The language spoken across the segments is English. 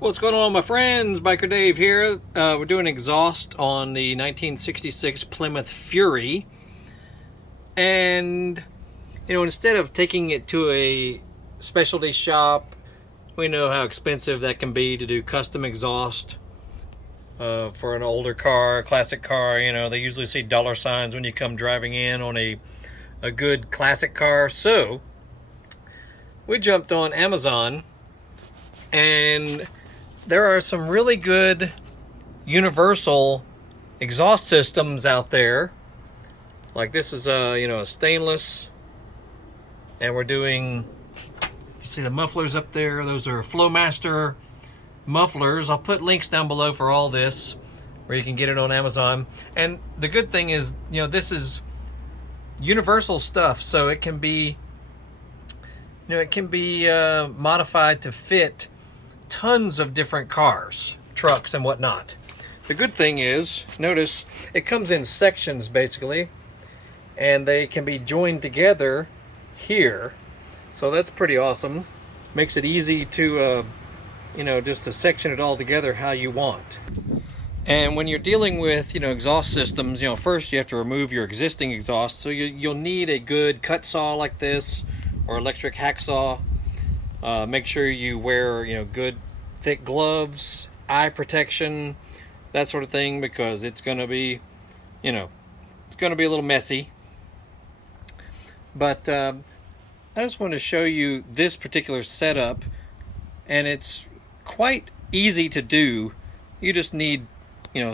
What's going on, my friends? Biker Dave here. We're doing exhaust on the 1966 Plymouth Fury. And, instead of taking it to a specialty shop, we know how expensive that can be to do custom exhaust for an older car, a classic car. They usually see dollar signs when you come driving in on a good classic car. So, we jumped on Amazon, and there are some really good universal exhaust systems out there. Like this is a stainless, and we're doing, you see the mufflers up there, those are Flowmaster mufflers. I'll put links down below for all this where you can get it on Amazon. And the good thing is, this is universal stuff, so it can be modified to fit tons of different cars, trucks, and whatnot. The good thing is, notice it comes in sections basically, and they can be joined together here. So that's pretty awesome. Makes it easy to, just to section it all together how you want. And when you're dealing with, exhaust systems, first you have to remove your existing exhaust. So you'll need a good cut saw like this, or electric hacksaw. Make sure you wear, good thick gloves, eye protection, that sort of thing, because it's going to be, it's going to be a little messy. But I just want to show you this particular setup, and it's quite easy to do. You just need,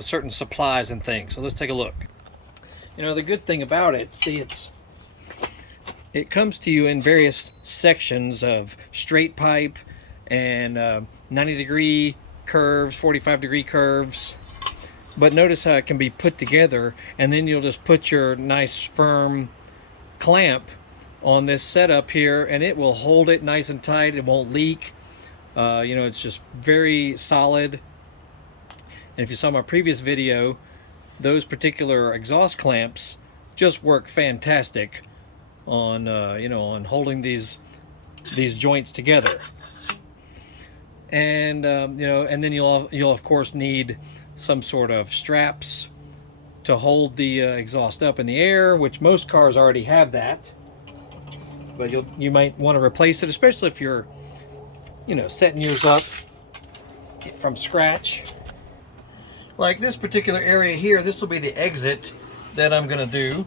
certain supplies and things. So let's take a look. The good thing about it, see, it comes to you in various sections of straight pipe and 90-degree curves, 45-degree curves. But notice how it can be put together, and then you'll just put your nice firm clamp on this setup here, and it will hold it nice and tight. It won't leak. It's just very solid. And if you saw my previous video, those particular exhaust clamps just work fantastic on on holding these joints together. And and then you'll of course need some sort of straps to hold the exhaust up in the air, which most cars already have that, but you might want to replace it, especially if you're setting yours up from scratch. Like this particular area here, this will be the exit that I'm gonna do.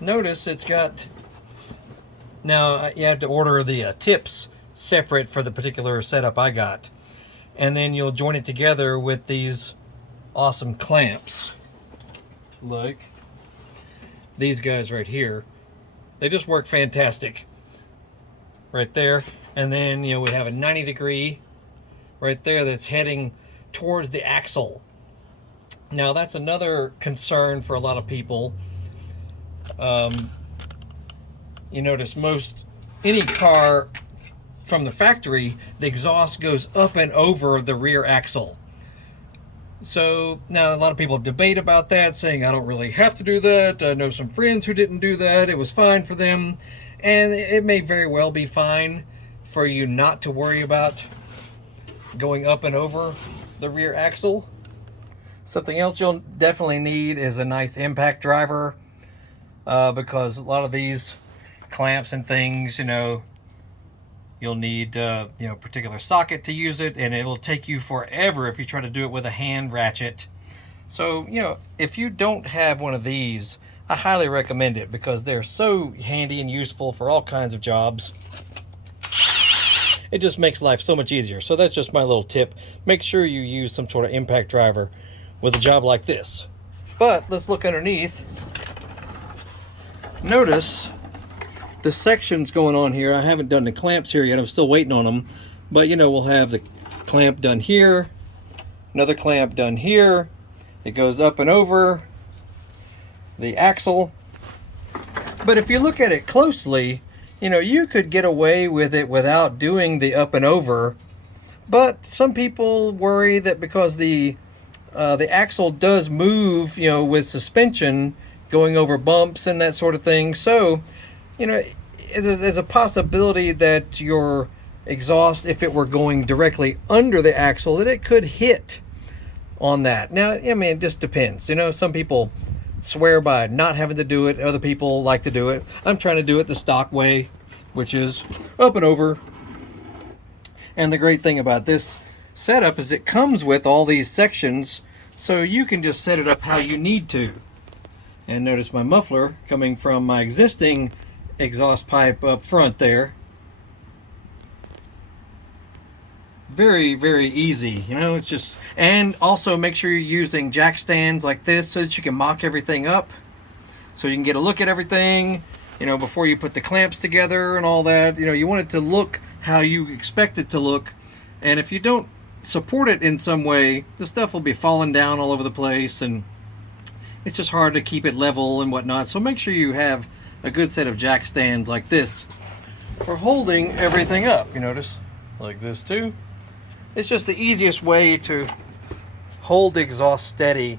Notice it's got, now you have to order the tips separate for the particular setup I got, and then you'll join it together with these awesome clamps, like these guys right here. They just work fantastic right there. And then we have a 90-degree right there that's heading towards the axle. Now that's another concern for a lot of people. You notice any car from the factory, the exhaust goes up and over the rear axle. So now a lot of people debate about that, saying I don't really have to do that. I know some friends who didn't do that. It was fine for them, and it may very well be fine for you not to worry about going up and over the rear axle. Something else you'll definitely need is a nice impact driver. Because a lot of these clamps and things, you'll need particular socket to use it, and it will take you forever if you try to do it with a hand ratchet. So if you don't have one of these, I highly recommend it, because they're so handy and useful for all kinds of jobs. It just makes life so much easier. So that's just my little tip. Make sure you use some sort of impact driver with a job like this. But let's look underneath. Notice the sections going on here. I haven't done the clamps here yet. I'm still waiting on them. But we'll have the clamp done here, another clamp done here. It goes up and over the axle. But if you look at it closely, you could get away with it without doing the up and over. But some people worry that because the axle does move, with suspension, going over bumps and that sort of thing. So, there's a possibility that your exhaust, if it were going directly under the axle, that it could hit on that. Now, I mean, it just depends. You know, some people swear by not having to do it. Other people like to do it. I'm trying to do it the stock way, which is up and over. And the great thing about this setup is it comes with all these sections, so you can just set it up how you need to. And notice my muffler coming from my existing exhaust pipe up front there. Very, very easy, you know. It's just, and also make sure you're using jack stands like this so that you can mock everything up, so you can get a look at everything, you know, before you put the clamps together and all that. You know, you want it to look how you expect it to look, and if you don't support it in some way, the stuff will be falling down all over the place, and it's just hard to keep it level and whatnot. So make sure you have a good set of jack stands like this for holding everything up. You notice, like this too. It's just the easiest way to hold the exhaust steady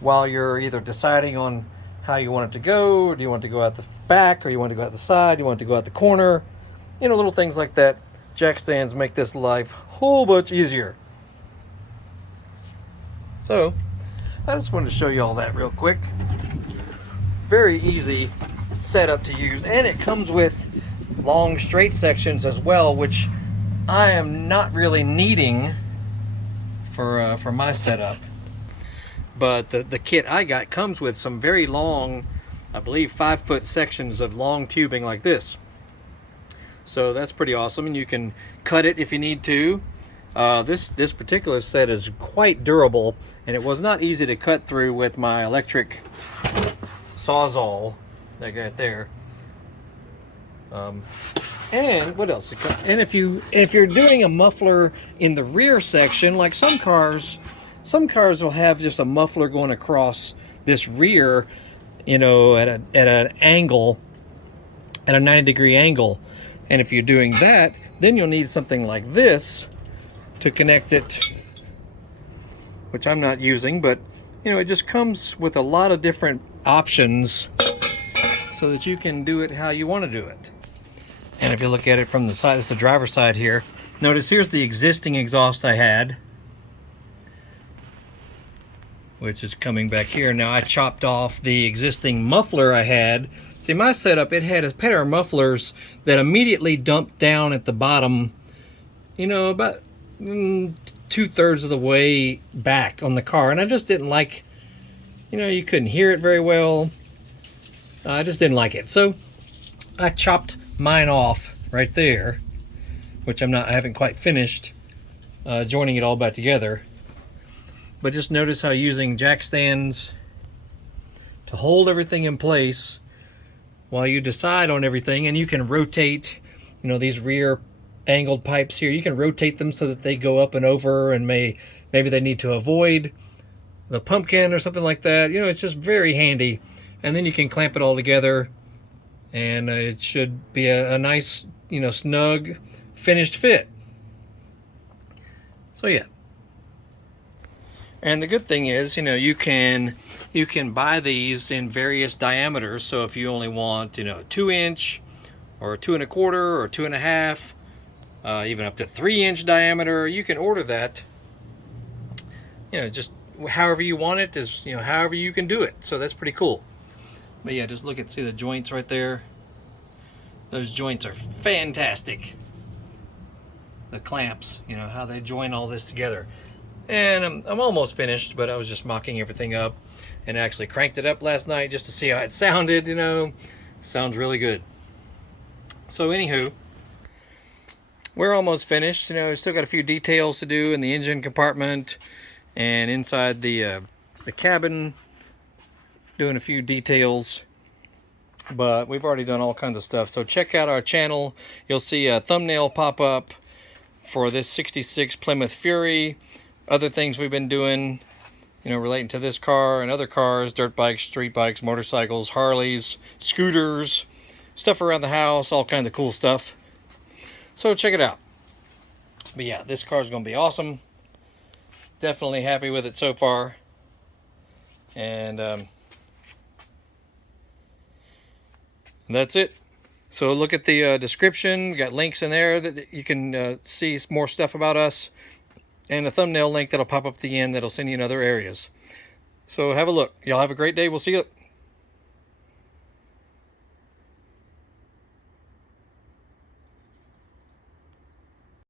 while you're either deciding on how you want it to go. Do you want it to go out the back, or you want it to go out the side? You want it to go out the corner? You know, little things like that. Jack stands make this life a whole bunch easier. So, I just wanted to show you all that real quick. Very easy setup to use, and it comes with long straight sections as well, which I am not really needing for my setup. But the kit I got comes with some very long, I believe 5-foot sections of long tubing like this. So that's pretty awesome, and you can cut it if you need to. This particular set is quite durable, and it was not easy to cut through with my electric Sawzall that I got there. And what else? And if you're doing a muffler in the rear section, like some cars will have just a muffler going across this rear, you know, at an angle, at a 90-degree angle. And if you're doing that, then you'll need something like this to connect it, which I'm not using, but you know, it just comes with a lot of different options so that you can do it how you want to do it. And if you look at it from the side, it's the driver's side here. Notice here's the existing exhaust I had, which is coming back here. Now I chopped off the existing muffler I had. See, my setup, it had a pair of mufflers that immediately dumped down at the bottom, you know, about 2/3 of the way back on the car. And I just didn't like, you know, you couldn't hear it very well. I just didn't like it. So I chopped mine off right there, which I haven't quite finished joining it all back together. But just notice how using jack stands to hold everything in place while you decide on everything, and you can rotate, you know, these rear angled pipes here, you can rotate them so that they go up and over, and maybe they need to avoid the pumpkin or something like that. You know, it's just very handy. And then you can clamp it all together, and it should be a nice, you know, snug finished fit. So yeah. And the good thing is, you know, you can buy these in various diameters. So if you only want, you know, 2-inch or 2 1/4 or 2 1/2, even up to 3-inch diameter, you can order that. You know, just however you want it, is, you know, however you can do it. So that's pretty cool. But yeah, just look at, see the joints right there. Those joints are fantastic. The clamps, you know, how they join all this together. And I'm almost finished, but I was just mocking everything up, and actually cranked it up last night just to see how it sounded. You know, sounds really good. So anywho, we're almost finished. You know, we've still got a few details to do in the engine compartment and inside the cabin, doing a few details, but we've already done all kinds of stuff. So check out our channel. You'll see a thumbnail pop up for this 66 Plymouth Fury. Other things we've been doing, you know, relating to this car and other cars, dirt bikes, street bikes, motorcycles, Harleys, scooters, stuff around the house, all kinds of cool stuff. So check it out. But yeah, this car is going to be awesome. Definitely happy with it so far. And that's it. So look at the description. We got links in there that you can see more stuff about us, and a thumbnail link that'll pop up at the end that'll send you in other areas. So have a look. Y'all have a great day. We'll see you.